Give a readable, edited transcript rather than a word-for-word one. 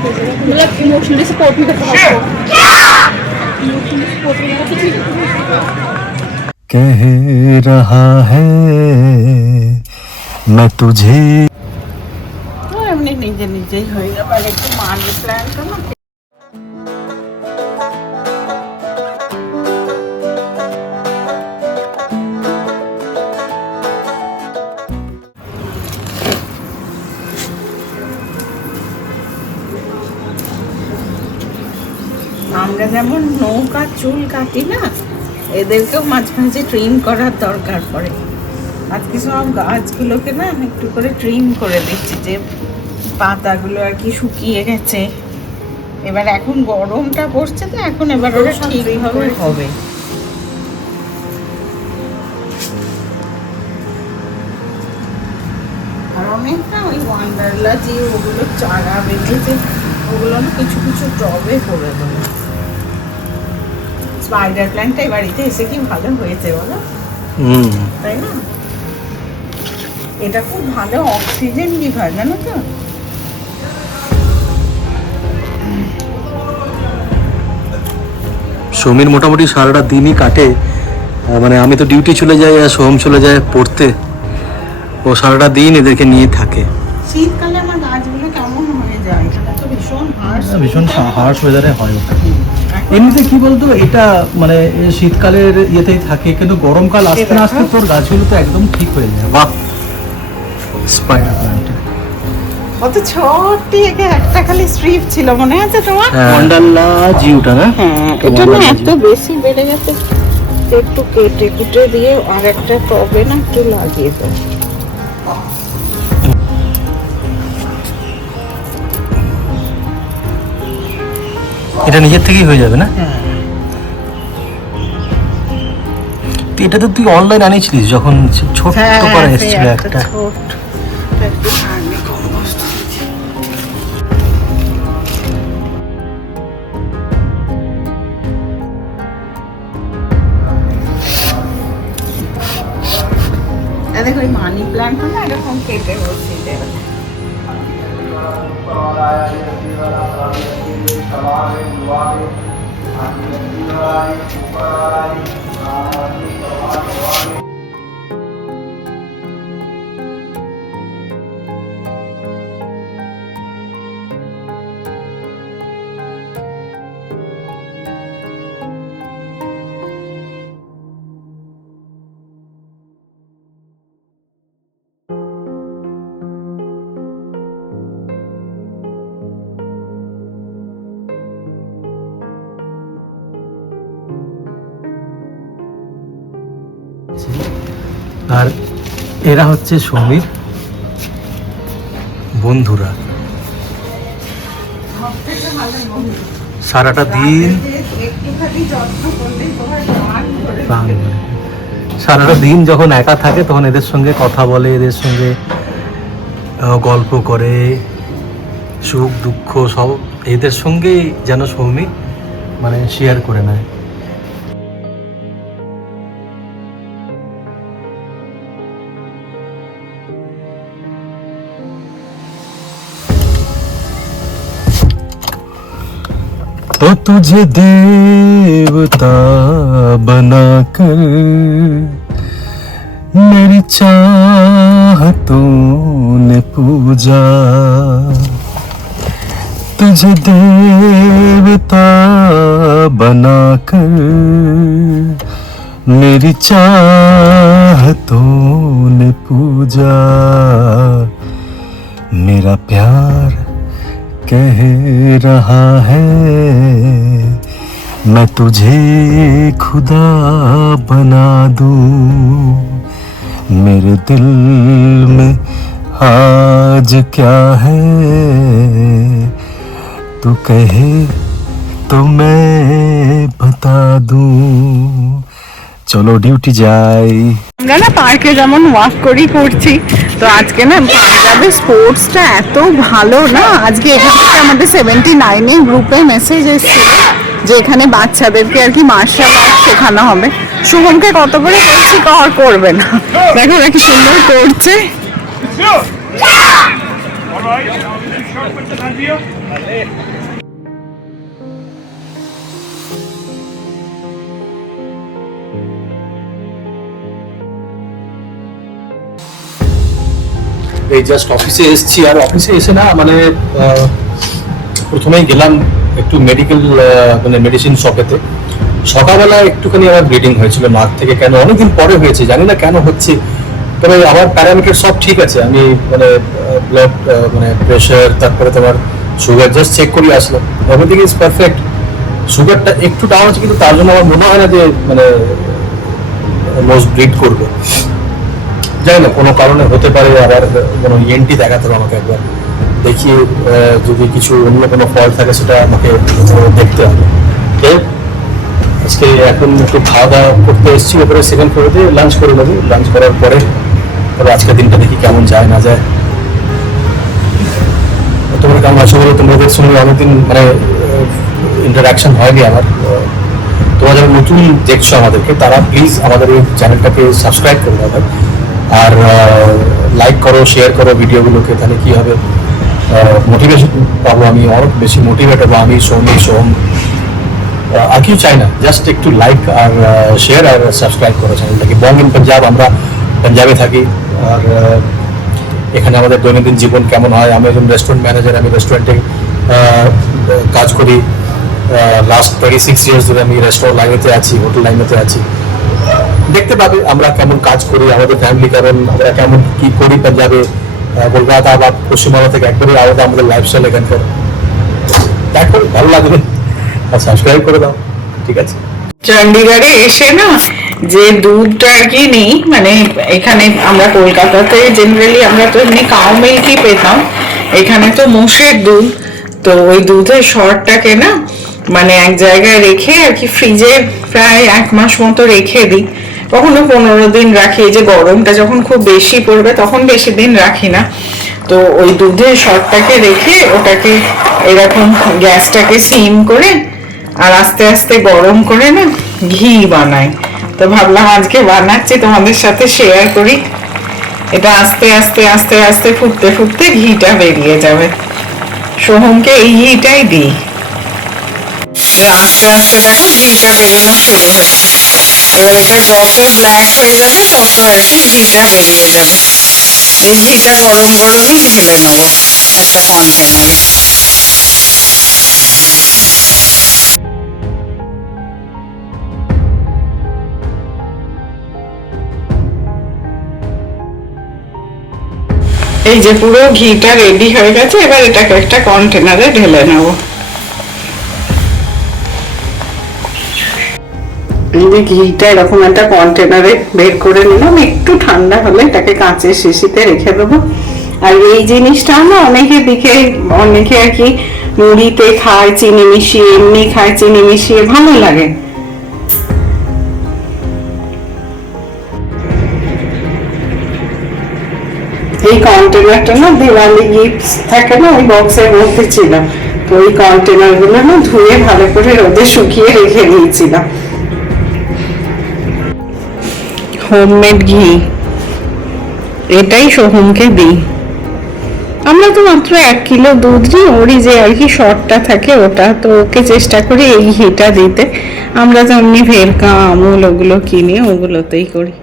मतलब emotionally support भी करता है कह रहा है मैं तुझे এমনি নিজে নিজেই হয়ে যাবে আর একটু মানি প্ল্যান্টটা না আমরা যেমন নৌকা চুল কাটি না এদেরকেও মাঝে মাঝে ট্রিম করার দরকার পড়ে আজকে সব গাছগুলোকে না একটু করে ট্রিম করে দিচ্ছি যে পাতাগুলো আর কি শুকিয়ে গেছে এবার এখন গরমটা পড়ছে তো এখন এবার ওরা ঠিকভাবে হবে আর অনেক না ওই ওয়ান্ডারলা যে ওগুলো চারা বেরিয়েছে ওগুলো না কিছু কিছু টবে করে দেবো স্পাইডার প্ল্যান্টটা এই বাড়িতে এসে কি ভালো হয়েছে বলো তাই না এটা খুব ভালো অক্সিজেন গিভার জানো তো সৌমির মোটামুটি সারাটা দিনই কাটে মানে আমি তো ডিউটি চলে যাই আর সোহম চলে যায় পড়তে ও সারাটা দিন এদেরকে নিয়ে থাকে শীতকালে আমার গাছগুলো কেমন হয়ে যায় এখানে তো ভীষণ হার্শ ওয়েদারে হয় এমনিতে কি বলতো এটা মানে শীতকালের ইয়েতেই থাকে কিন্তু গরমকাল আসতে না আসতে তোর গাছগুলো তো একদম ঠিক হয়ে যায় বাহ স্পাইডার প্ল্যান্ট কত ছোট্ট একটা খালি স্ট্রিপ ছিল মনে আছে তোমার ওয়ান্ডারলা জিউটা না হ্যাঁ এটা না এত বেশি বেড়ে গেছে একটু কেটে কুটে দিয়ে আর একটা টবে না একটু লাগিয়ে দাও এটা নিজের থেকেই হয়ে যাবে না এটা তো তুই অনলাইন আনিয়েছিলিস যখন ছোট করে এসেছিল একটা দেখো ওই মানি প্ল্যান্ট না এরকম কেটে বসে দেবে আর এরা হচ্ছে সৌমির বন্ধুরা সারাটা দিন সারাটা দিন যখন একা থাকে তখন এদের সঙ্গে কথা বলে এদের সঙ্গে গল্প করে সুখ দুঃখ সব এদের সঙ্গেই যেন সৌমি মানে শেয়ার করে নেয় तो तुझे देवता बनाकर मेरी चाहतों ने पूजा तुझे देवता बनाकर मेरी चाहतों ने पूजा मेरा प्यार कह रहा है मैं तुझे खुदा बना दूं मेरे दिल में आज क्या है तू कहे तो मैं बता दूं চলো ডিউটি যাই আমরা না পার্কে যেমন ওয়াক করছি তো আজকে না পাঞ্জাবে স্পোর্টসটা এত ভালো না আজকে এখান থেকে আমাদের 79 এর গ্রুপে মেসেজ এসেছিল যে এখানে বাচ্চাদেরকে আর কি মার্শাল আর্ট শেখানো হবে শুভমকে কত করে বলছি করবে না দেখো কি সুন্দর করছে এই জাস্ট অফিসে এসেছি, আর অফিসে এসে না মানে প্রথমেই গেলাম একটু মেডিকেল মানে মেডিসিন শপেতে। সকালবেলা একটুখানি আমার ব্লিডিং হয়েছিল নাক থেকে, কেন অনেকদিন পরে হয়েছে জানি না কেন হচ্ছে, তবে আমার প্যারামিটার সব ঠিক আছে। আমি মানে ব্লাড মানে প্রেশার, তারপরে তোমার সুগার জাস্ট চেক করে আসলাম, এভরিথিং ইজ পারফেক্ট। সুগারটা একটু ডাউন আছে, কিন্তু তার জন্য আমার মনে হয় না যে মানে নোজ ব্লিড করবে, জানি না কোনো কারণে হতে পারে। আবার কোনো ইএনটি দেখাতে হবে আমাকে একবার, দেখিয়ে যদি কিছু অন্য কোনো ফল্ট থাকে সেটা আমাকে দেখতে হবে। আজকে এখন একটু খাওয়া দাওয়া করতে এসেছি, এবারে সেকেন্ড ফ্লোরেতে লাঞ্চ করে নেবো। লাঞ্চ করার পরে তবে আজকের দিনটা দেখি কেমন যায় না যায়। তোমরা কেমন আছো বলো? তোমাদের সঙ্গে অনেকদিন মানে ইন্টারাকশন হয়নি আমার। তোমরা যারা নতুন দেখছো আমাদেরকে, তারা প্লিজ আমাদের এই চ্যানেলটাকে সাবস্ক্রাইব করে দাও আর লাইক করো, শেয়ার করো ভিডিওগুলোকে, তাহলে কি হবে মোটিভেশন পাবো, আমি অনেক বেশি মোটিভেট হবো। আমি সোহম আর কিছু চাই না, জাস্ট একটু লাইক আর শেয়ার আর সাবস্ক্রাইব করো চ্যানেলটাকে। বং ইন পাঞ্জাব, আমরা পাঞ্জাবে থাকি, আর এখানে আমাদের দৈনন্দিন জীবন কেমন হয়। আমি একজন রেস্টুরেন্ট ম্যানেজার, আমি রেস্টুরেন্টে কাজ করি। লাস্ট 26 ইয়ার্স ধরে আমি রেস্টুরেন্ট লাইনেতে আছি, হোটেল লাইনেতে আছি। দেখতে পাবে আমরা কেমন কাজ করি, আমাদের ফ্যামিলি কেমন, আমরা কেমন কি করি পাঞ্জাবে, কলকাতা বা পশ্চিমবঙ্গ থেকে একবারে আলাদা আমাদের লাইফস্টাইল এখানকার। দেখো ভালো লাগবে আর সাবস্ক্রাইব করে দাও, ঠিক আছে। চণ্ডীগড়ে এসে না যে দুধটা আর কি নেই, মানে এখানে আমরা কলকাতাতে জেনারেলি আমরা তো এমনি কাউ মিল্কই পেতাম, এখানে তো মোষের দুধ। তো ওই দুধের শর্টটাকে না মানে এক জায়গায় রেখে আর কি ফ্রিজে প্রায় 1 মাস মতো রেখে দিই, কখনো 15 দিন রাখি। এই যে গরমটা যখন খুব বেশি পড়বে তখন বেশি দিন রাখি না। তো ওই দুধের শর্টটাকে রেখে ওটাকে এরকম গ্যাসটাকে সিম করে আর আস্তে আস্তে গরম করে না ঘি বানাই। তো ভাবলাম আজকে বানাচ্ছি, তোমাদের সাথে শেয়ার করি। এটা আস্তে আস্তে আস্তে আস্তে ফুটতে ফুটতে ঘিটা বেরিয়ে যাবে। সোহমকে এই ঘিটাই দিই। আস্তে আস্তে দেখো ঘিটা বেরোনো শুরু হচ্ছে। এবার এটা যত ব্ল্যাক হয়ে যাবে তত আর কি ঘিটা বেরিয়ে যাবে। এই ঘিটা গরম গরমই ঢেলে নেবো একটা কন্টেনারে। এই যে পুরো ঘিটা রেডি হয়ে গেছে, এবার এটাকে একটা কন্টেনারে ঢেলে নেব। এই যে ঘিটা এরকম একটা কন্টেনারে বের করে নিলাম, একটু ঠান্ডা হলে এটাকে কাঁচের শিশিতে রেখে দেবো। আর এই জিনিসটা না অনেকে আর কি মুড়িতে খায় চিনি মিশিয়ে, এমনি খায় চিনি মিশিয়ে, ভালো লাগে। এই কন্টেনারটা না দিওয়ালি গিফটস থাকে না, ওই বক্সের মধ্যে ছিল। তো ওই কন্টেনার গুলো না ধুয়ে ভালো করে রোদে শুকিয়ে রেখে দিয়েছিলাম। হোমমেড ঘি, এটাই সোহমকে দিই। আমরা তো মাত্র 1 কিলো দুধ নিই, ওরই যে আর কি শর্টটা থাকে ওটা, তো ওকে চেষ্টা করি এই ঘিটা দিতে। আমরা তো এমনি ভেরকা আমুল ওগুলো কিনি, ওগুলোতেই করি।